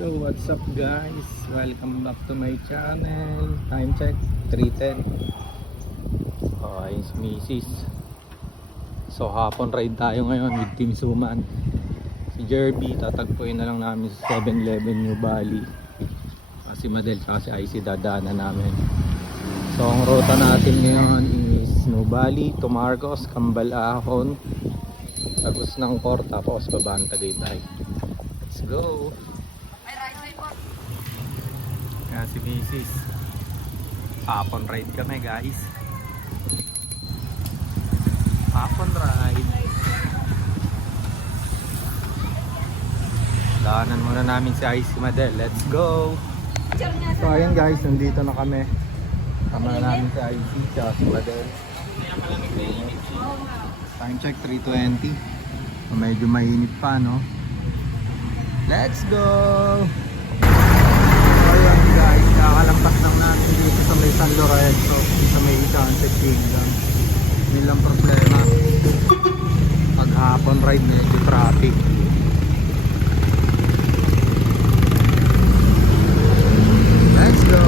Yo, what's up guys? Welcome back to my channel. Time check, 3:10. Ayun si Mrs. So hapon ride tayo ngayon with Team Suman. Si Jerby, tatagpuin na lang namin sa 7-Eleven New Bali. Si Madel at si IC dadaanan namin. So ang ruta natin ngayon is New Bali, Tumargos, Cambalahon, Tagos ng Cor, tapos babaan Tagaytay. Let's go! Kaya si Mrs. Hapon ride kami guys. Hapon ride. Daanan muna namin si IC Madel. Let's go! So ayun guys, nandito na kami. Tama na namin si IC at si Madel. Time check 3:20. Medyo mainit pa, no? Let's go! Ayan guys, kakalampas lang natin dito sa may San Lorenzo, sa may Enchanted Kingdom. Yun lang problema, pag hapon ride medyo traffic. Let's go!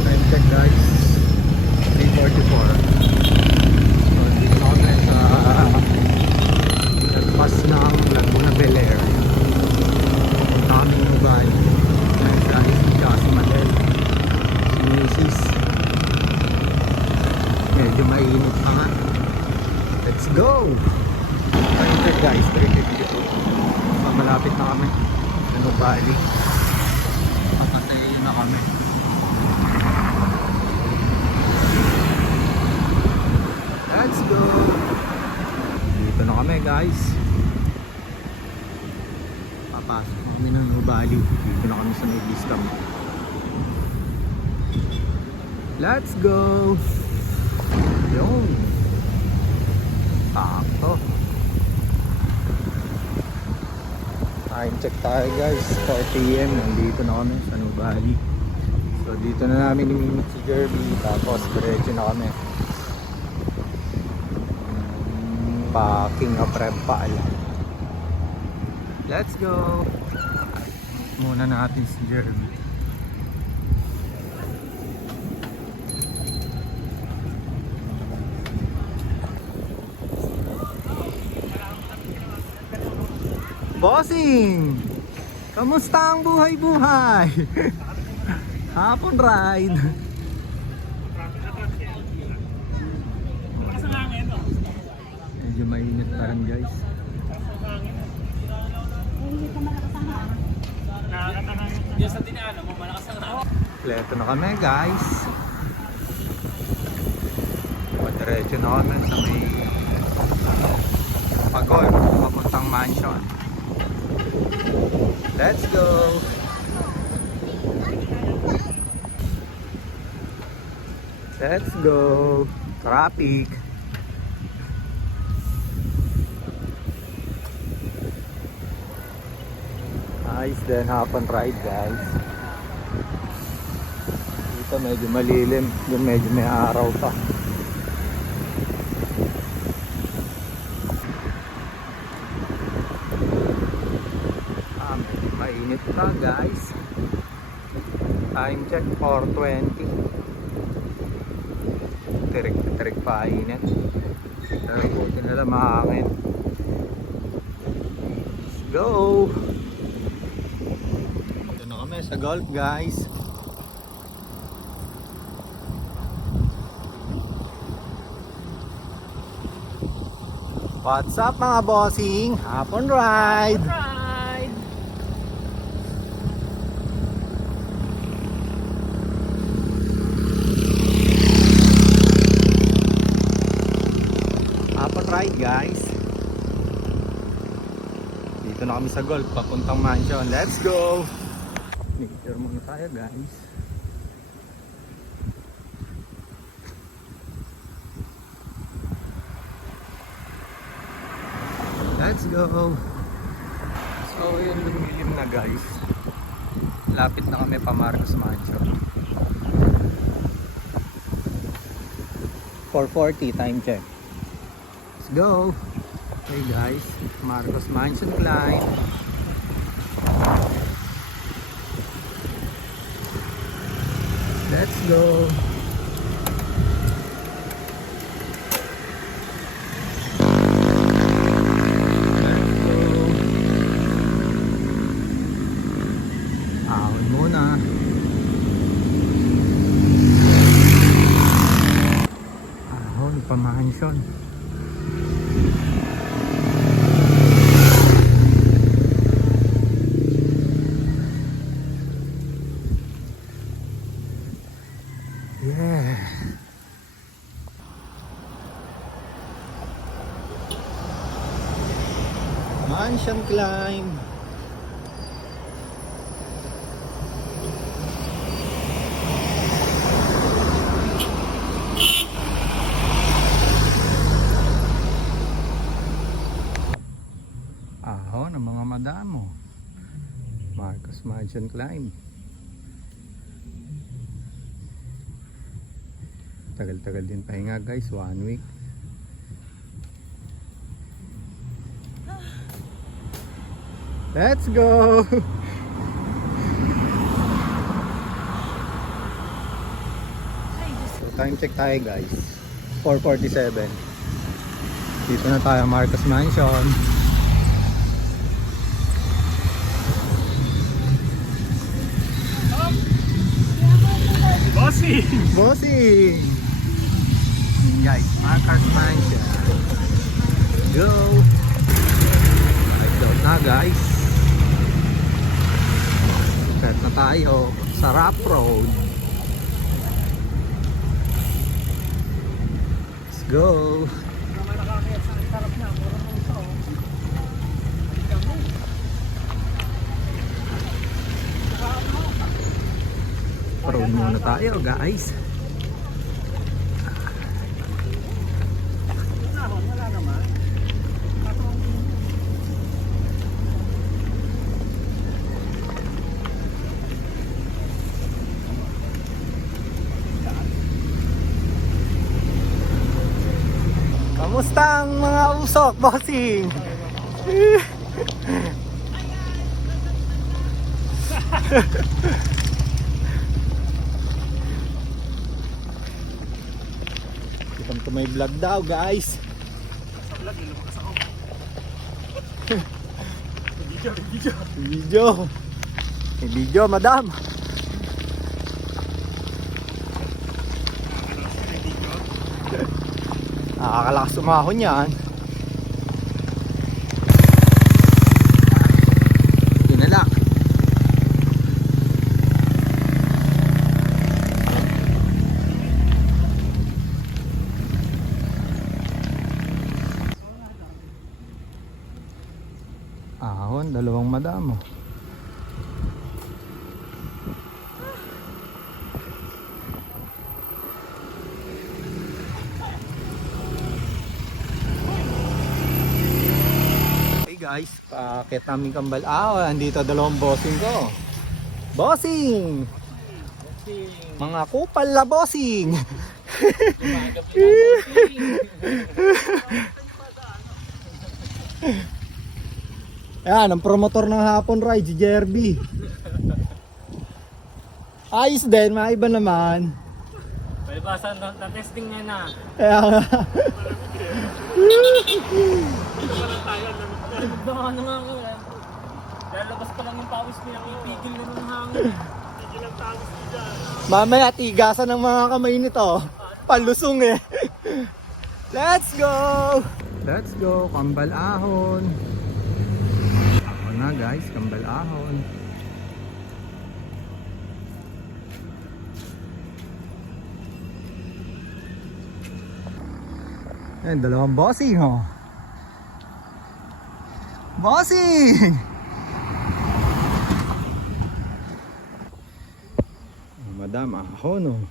Time check guys, 3:44. So dito na kami sa nagpas ng Laguna Bel Air. Punta kami ng Ubay. Si Madel, si Mrs. Medyo mainit pa nga. Let's go! Time check guys, 3:52. Malapit na kami ano Bali. Papatayin na kami. Let's go! Dito na kami guys. Papasok kami ng Bali. Dito na kami sa may Biscam. Let's go! Yung takto. Time check tayo guys, 4 PM. Nandito na kami sa Nubali. So dito na namin nimimit si Jerby. Tapos diretso na kami. Packing up Rempaal. Let's go! Muna natin si Jerby. Bossing! Kamusta ang buhay-buhay? Hapon ride. Medyo mainit pa rin guys. Kompleto na kami guys. Diretso na kami sa may Pagol, papuntang mansion. Let's go! Let's go! Traffic! Nice din, hapon ride guys. Dito medyo malilim, yung medyo may araw pa. Mainit pa guys. Time check 4:20. Tirik pa init. Pero buti na lang mahangin. Let's go! Ito na kami sa golf guys. What's up mga bossing? Hapon ride! Ride guys. Dito na kami sa golf, papuntang mansion. Let's go! Picture muna tayo guys. Let's go! So yun, lumilim na guys. Lapit na kami pa Marcos Mansion. 4:40 time check. Go! Okay guys, Marcos Mansion climb. Let's go. Let's go. Ahon muna. Ahon, pamansyon. Yeah. Mansion climb. Ahon ang mga madamo. Marcos Mansion climb. Tagal-tagal din pahinga guys, 1 week. Let's go! So time check tayo guys, 4:47. Dito na tayo Marcos Mansion. Bossy! Bossing! Guys, Marcos Mansion. Go! Let's go na guys. Start na tayo sa rough road. Let's go! Naman nakakaya sa sarap na. Murang ng tao. Road muna tayo guys. Wala naman. Kamusta ang mga usok, bossing? Welcome to my vlog daw guys. Sa vlog, lumakas ako. Video. May video, madam. Nakakalakas umahon yan. Tinalak. Ahon, dalawang madamo. Guys, paakit namin kambal. Andito dalawang bossing ko. Bossing! Mga kupal na bossing! Ayan, ang promotor ng hapon ride, si Jerby. Ayos din, maiba naman. Palibasan, na-testing niya na. Kaya nga. Ano nga ako eh. Lalabas pa lang yung pawis niya, ipigil na ng hangin. Ipigil ang pawis niya. Mamaya tigasan ng mga kamay nito. Palusong eh. Let's go! Let's go, kambal ahon. Ako na guys, kambal ahon. Ayan, dalawang bossing oh. Bossing! Oh, madam, ahon oh.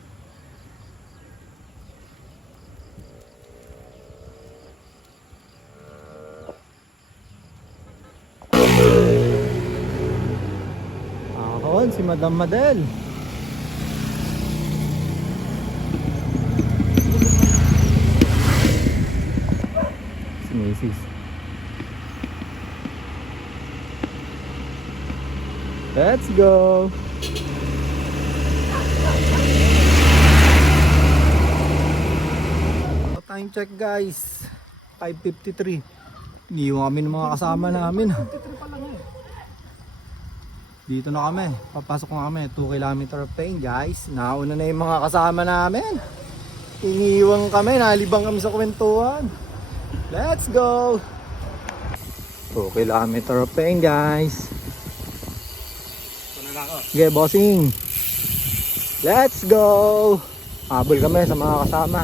Ahon, si Madam Madel. Si Mrs. Let's go! Time check guys. 5:53. Iniwan kami ng mga kasama namin. 53 pa lang eh. Dito na kami. Papasok na kami. 2 kilometer pain guys. Nauna na yung mga kasama namin. Iniwan kami. Nalibang kami sa kwentuhan. Let's go! 2 kilometer pain guys. Ito na ako. Okay, bossing. Let's go! Habol kami sa mga kasama.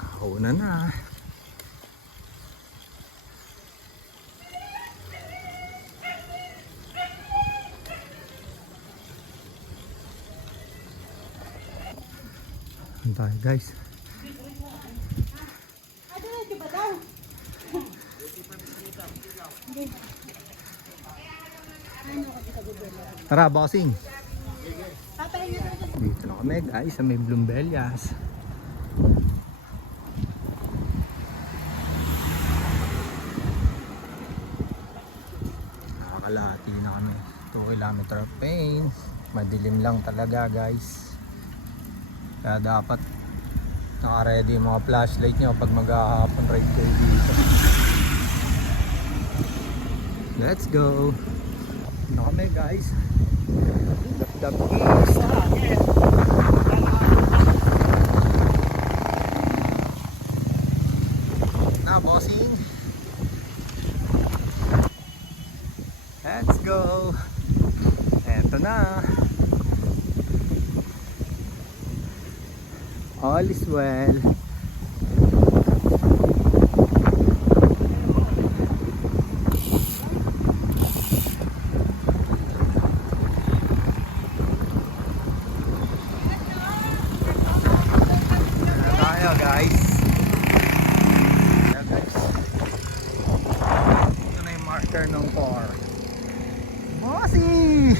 Kauna na. Tayo guys. Tara, bossing. Dito na kami guys sa may Blumbellas. Nakakalahati na kami. 2 kilometer pain. Madilim lang talaga guys. Kaya dapat naka-ready yung mga flashlight nyo pag mag-hapon ride kayo dito. Let's go! Ano kami guys? Dap-dap east. Na bossing. Let's go! Eto na. All is well. Tayo guys. Tayo guys. Ito na yung marker ng car. Bossy!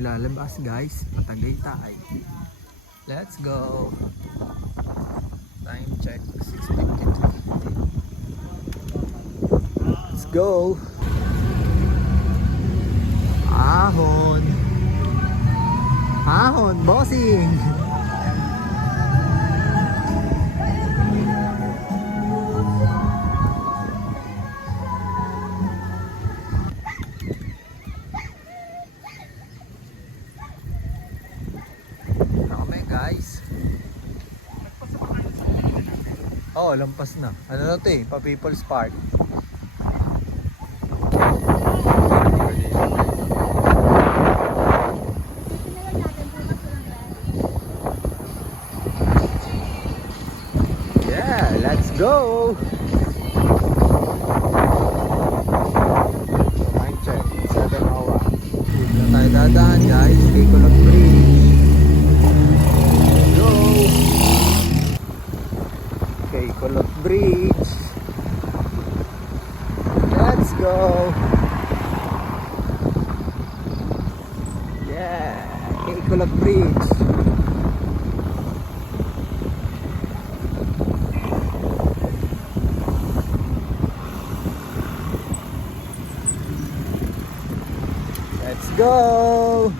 Lalabas guys, Patagaytay. Let's go. Time check 6:52. Let's go. Ahon. Ahon, bossing. Guys. Oh, lampas na. Ano na 'to eh, pa People's Park. Yeah, let's go. Mind check, 7 hours. Dito tayo dadaan guys, Bicolog Bridge. Kulot Bridge. Let's go. Yeah, Kulot Bridge. Let's go.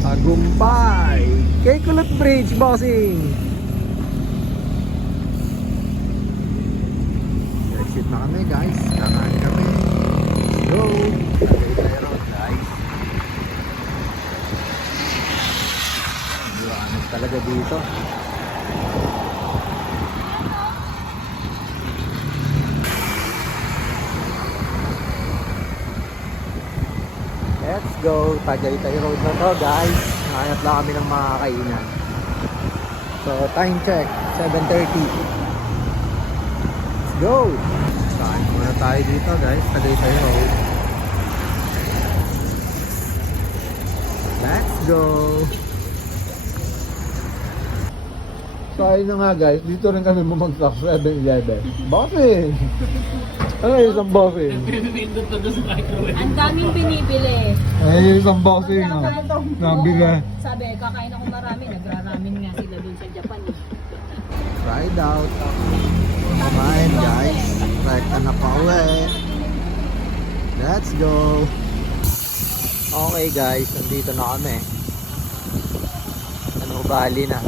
Tagumpay, Kulot Bridge, bossing. Exit na kami guys, kakain kami. Let's go. Tagaytay road guys. Buwanag talaga dito. Let's go, Tagaytay road na to guys. Hanap lang kami ng mga kainan. So time check 7:30. Let's go. Kain muna tayo dito guys, Tagaytay road. Let's go. Tayo na nga guys, dito rin kami bumagsak sa 7-Eleven. Bossing! Ano yung isang bossing? Pinipindot na doon sa microwave. Ang daming binibili. Ay, yung isang bossing. Nabila. Sabi, kakain ako marami. Nagraramin nga sila dun sa Japan. Ride out. Kumain guys. Rekta na pa uwi. Let's go. Okay guys, nandito na kami. Ano, Bali na.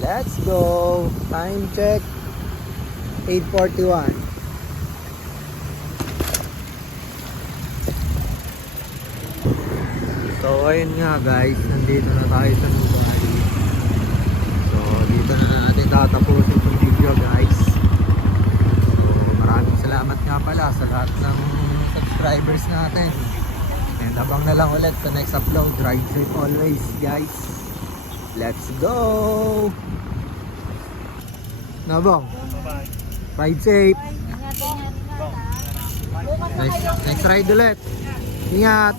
Let's go. Time check. 8:41. So ayun nga guys, nandito na tayo sa Nubali. So dito na natin tatapusin yung video guys. So maraming salamat nga pala sa lahat ng subscribers natin. And abang na lang ulit sa next upload. Ride safe always guys. Let's go! Nabong, ride safe. Next ride ulit. Ingat.